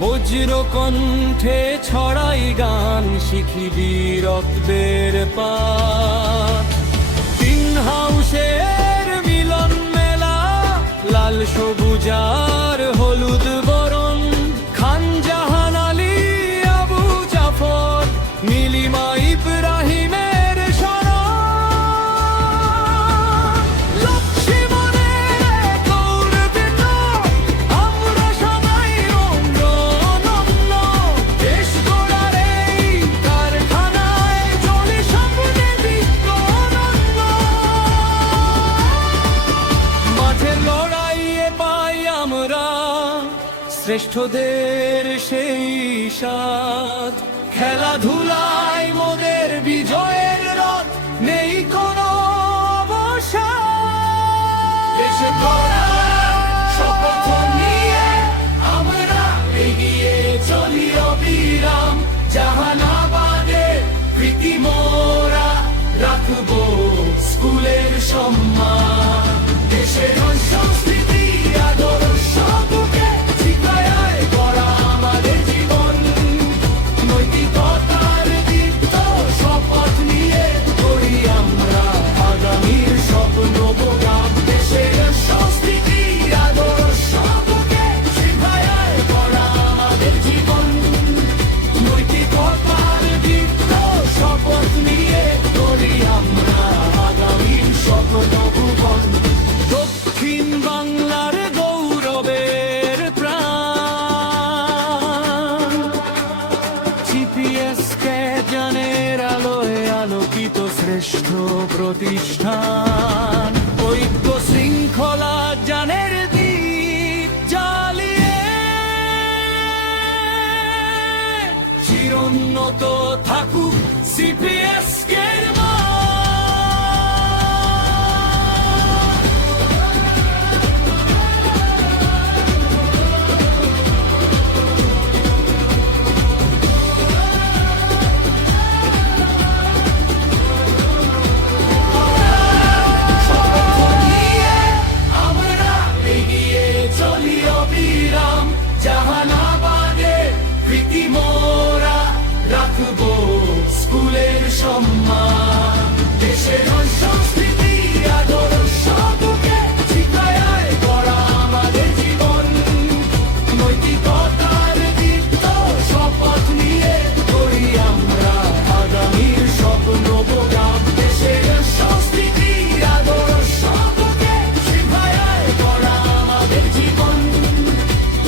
বজ্র কণ্ঠে ছড়াই গান, শিখি বীরত্বের পাঠ। তিন হাউসের মিলন মেলা, লাল সবুজার হলুদ বরণ। খান জাহান আলী, আবু জাফর, নীলিমা ইব্রাহিমের শরণ। লক্ষ্মীমনের গৌরবিত আমরা সবাই রম্রনম্র। দেশ গড়ার এই কারখানায় চলে স্বপ্নে দীপ্ত অনন্য। মাঠের লড়াইয়ে পাই আমরা শ্রেষ্ঠদের সেই সাথ। খেলাধুলায় মোদের বিজয়ের রথ, নেই কোনো অবসাদ। দেশ গড়ার শপথ নিয়ে আমরা এগিয়ে চলি অবিরাম। জাহানাবাদে প্রীতি মোরা রাখবো স্কুলের সম্মান। দেশের সংস্কৃতি আদর্শ বুকে শিখায় গড়া আমাদের জীবন। নৈতিকতার দীপ্ত শপথ নিয়ে করি আমরা আগামীর স্বপ্ন বোগাম। দেশের সংস্কৃতি আদর্শ বুকে শিখায় গড়া আমাদের জীবন। নৈতিকতার দীপ্ত শপথ নিয়ে করি আমরা আগামীর স্বপ্ন ভুবন। দক্ষিণ বাংলার গৌরবের প্রাণ, জিপিএস ক্যাজানের আলোয় আলোকিত শ্রেষ্ঠ প্রতিষ্ঠান। ঐক্য শৃঙ্খলা জানের দ্বীপ জ্বালিয়ে চিরোন্নত থাকুক সিপিএস কের মান। চলি অবিরাম, জাহানাবাদে প্রীতি মোরা রাখবো স্কুলের সম্মান। দেশের সংস্কৃতি আদর্শ বুকে শিখায় গড়া আমাদের জীবন। নৈতিকতার দীপ্ত শপথ নিয়ে করি আমরা আগামীর স্বপ্ন বোগাম। দেশের সংস্কৃতি আদর্শ বুকে শিখায় গড়া আমাদের জীবন।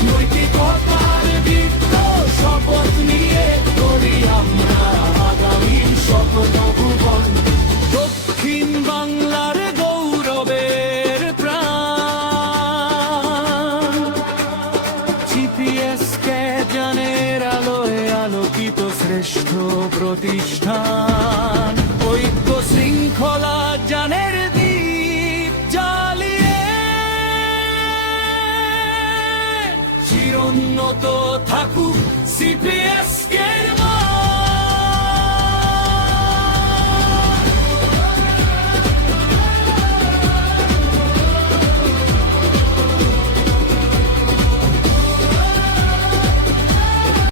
নৈতিকতার দীপ্ত শপথ নিয়ে করি আমরা আগামীর স্বপ্ন ভুবন। দক্ষিণ বাংলার গৌরবের প্রাণ, জিপিএস ক্যাজানের আলোয় আলোকিত শ্রেষ্ঠ প্রতিষ্ঠান। ঐক্য শৃঙ্খলা জানের দ্বীপ জ্বালিয়ে চিরোন্নত থাকুক সিপিএস